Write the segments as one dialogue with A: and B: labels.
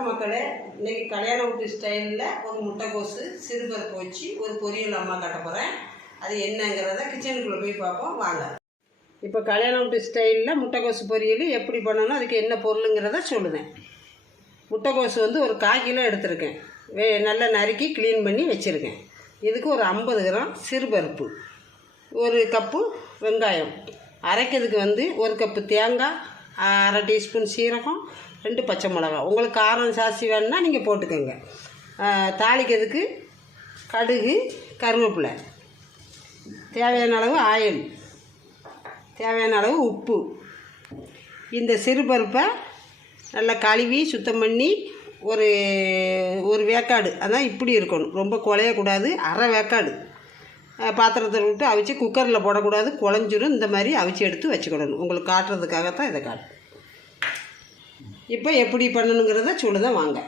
A: வணக்கம் மக்களே. இன்னைக்கு கல்யாண வீட்டு ஸ்டைலில் ஒரு முட்டைக்கோசு சிறுபருப்பு வச்சு ஒரு பொரியல் அம்மா கட்ட போகிறேன் அது என்னங்கிறத கிச்சனுக்குள்ளே போய் பார்ப்போம். வாங்க. இப்போ கல்யாண வீட்டு ஸ்டைலில் முட்டைக்கோசு பொரியல் எப்படி பண்ணணும் அதுக்கு என்ன பொருளுங்கிறத சொல்லுவேன் முட்டைக்கோசு வந்து ஒரு கால் கிலோ எடுத்திருக்கேன். வே நல்லா நறுக்கி க்ளீன் பண்ணி வச்சுருக்கேன். இதுக்கு ஒரு ஐம்பது கிராம் சிறுபருப்பு ஒரு கப்பு வெங்காயம். அரைக்கிறதுக்கு வந்து ஒரு கப்பு தேங்காய் அரை டீஸ்பூன் சீரகம் ரெண்டு பச்சை மிளகா. உங்களுக்கு காரம் சாசி வேணுன்னா நீங்கள் போட்டுக்கோங்க. தாளிக்கிறதுக்கு கடுகு கருவேப்பிலை. தேவையான அளவு ஆயில். தேவையான அளவு உப்பு. இந்த சிறுபருப்பை நல்லா கழுவி சுத்தம் பண்ணி ஒரு ஒரு வேக்காடு. அதான் இப்படி இருக்கணும். ரொம்ப குலையக்கூடாது அரை வேக்காடு. பாத்திரத்தை பாத்திரத்தில் விட்டு அவிச்சு குக்கரில் போடக்கூடாது. குழஞ்சிரும். இந்த மாதிரி அவிச்சு எடுத்து வச்சுக்கிடணும் உங்களுக்கு காட்டுறதுக்காக தான் இதை காட்டு இப்போ எப்படி பண்ணணுங்கிறத சூடுதான் வாங்க.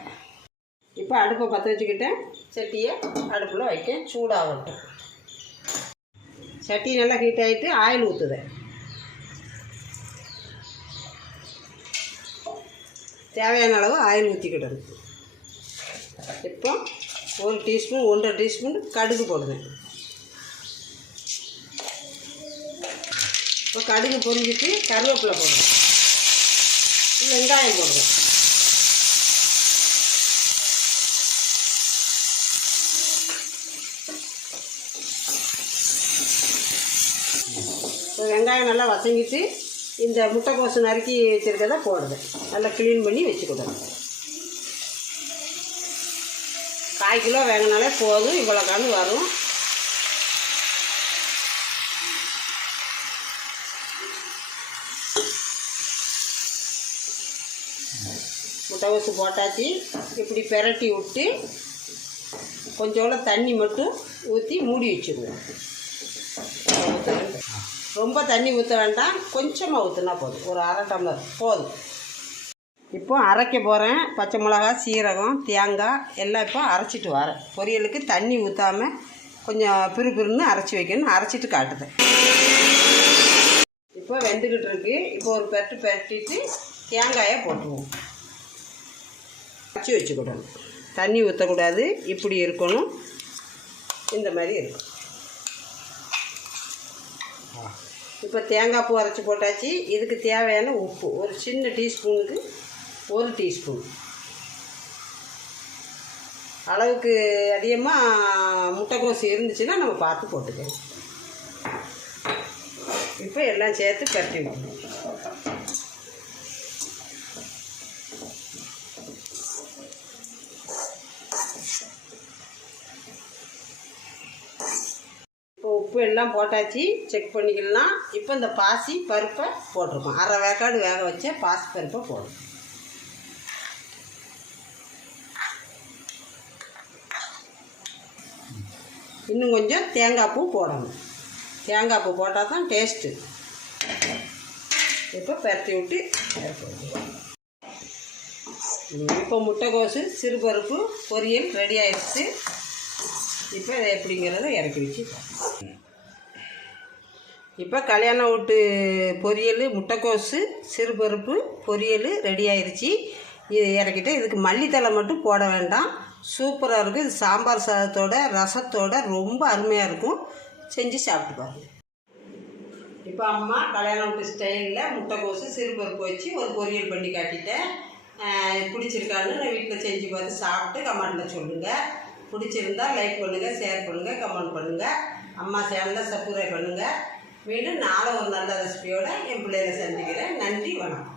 A: இப்போ அடுப்பை பற்ற வச்சுக்கிட்டேன். சட்டியை அடுப்பில் வைக்க சூடாகட்டும். சட்டி நல்லா ஹீட் ஆகிட்டு ஆயில் ஊற்றுதேன் தேவையான அளவு ஆயில் ஊற்றிக்கிடணும் இப்போ ஒரு டீஸ்பூன் ஒன்றரை டீஸ்பூன் கடுகு போடுவேன் இப்போ கடுகு பொரிஞ்சிட்டு கருவேப்பிலை போடுவேன் வெங்காயம் போடுவோம் இப்போ வெங்காயம் நல்லா வசங்கிட்டு இந்த முட்டைக்கோசு நறுக்கி வச்சுருக்கதை போடுவேன் நல்லா க்ளீன் பண்ணி வச்சுக்கிடுவேன் கால் கிலோ வேங்கினாலே போதும் இவ்வளோ கண் வரும். முட்டைகோசு போட்டாச்சு. இப்படி பெரட்டி விட்டு கொஞ்சோண்டு தண்ணி மட்டும் ஊற்றி மூடி வச்சுருவோம் ரொம்ப தண்ணி ஊற்ற வேண்டாம். கொஞ்சமாக ஊற்றுனா போதும். ஒரு அரை டம்ளர். போதும். இப்போ அரைக்க போகிறேன் பச்சை மிளகா சீரகம் தேங்காய் எல்லாம் இப்போ அரைச்சிட்டு வரேன். பொரியலுக்கு தண்ணி ஊற்றாமல் கொஞ்சம் பிறுபிறுன்னு அரைச்சி வைக்கணும். அரைச்சிட்டு காட்டுதேன் இப்போ வெந்துக்கிட்டு இருக்கு. இப்போ ஒரு பெரட்டு பெரட்டிட்டு தேங்காயை போட்டுருவோம். அரைச்சி வச்சுக்கிடணும் தண்ணி ஊற்றக்கூடாது இப்படி இருக்கணும். இந்த மாதிரி இருக்கும் இப்போ தேங்காய் பூ அரைச்சி போட்டாச்சு. இதுக்கு தேவையான உப்பு. ஒரு சின்ன டீஸ்பூனுக்கு ஒரு டீஸ்பூன். அளவுக்கு அதிகமாக முட்டைக்கோசு இருந்துச்சுன்னா நம்ம பார்த்து போட்டுக்கலாம். இப்போ எல்லாம் சேர்த்து கட்டி விடணும் இப்போ உப்பு எல்லாம் போட்டாச்சு செக் பண்ணிக்கலாம். இப்போ இந்த பாசி பருப்பை போட்டிருக்கோம். அரை வேக்காடு வேக வச்ச பாசி பருப்பை போடும் இன்னும் கொஞ்சம் தேங்காய் பூ போடணும். தேங்காய் பூ போட்டால் தான் டேஸ்ட்டு இப்போ பரட்டி விட்டு இறக்கி இப்போ முட்டைக்கோசு சிறுபருப்பு பொரியல் ரெடி ஆயிடுச்சு. இப்போ எப்படிங்கிறத இறக்கி வச்சு இப்போ கல்யாண வீட்டு பொரியல் முட்டைக்கோசு சிறுபருப்பு பொரியல் ரெடி ஆயிடுச்சு இது இறக்கிட்டு இதுக்கு மல்லித்தலை மட்டும் போட வேண்டாம். சூப்பராக இருக்கும். இது சாம்பார் சாதத்தோட ரசத்தோட ரொம்ப அருமையாக இருக்கும். செஞ்சு சாப்பிட்டு பாருங்க. இப்போ அம்மா கல்யாண வீட்டு ஸ்டைலில் முட்டைக்கோசு சிறுபருப்பு வச்சு ஒரு பொரியல் பண்ணி காட்டிட்டேன். பிடிச்சிருக்கான்னு நான் வீட்டில் செஞ்சு பார்த்து சாப்பிட்டு கமெண்டில் சொல்லுங்கள் பிடிச்சிருந்தா லைக் பண்ணுங்கள் ஷேர் பண்ணுங்கள் கமெண்ட் பண்ணுங்கள் அம்மா சேனலை சப்ஸ்கிரைப் பண்ணுங்கள் மீண்டும் நாளை ஒரு நல்ல ரெசிபியோட என் பிள்ளைகளை சந்திக்கிறேன். நன்றி வணக்கம்.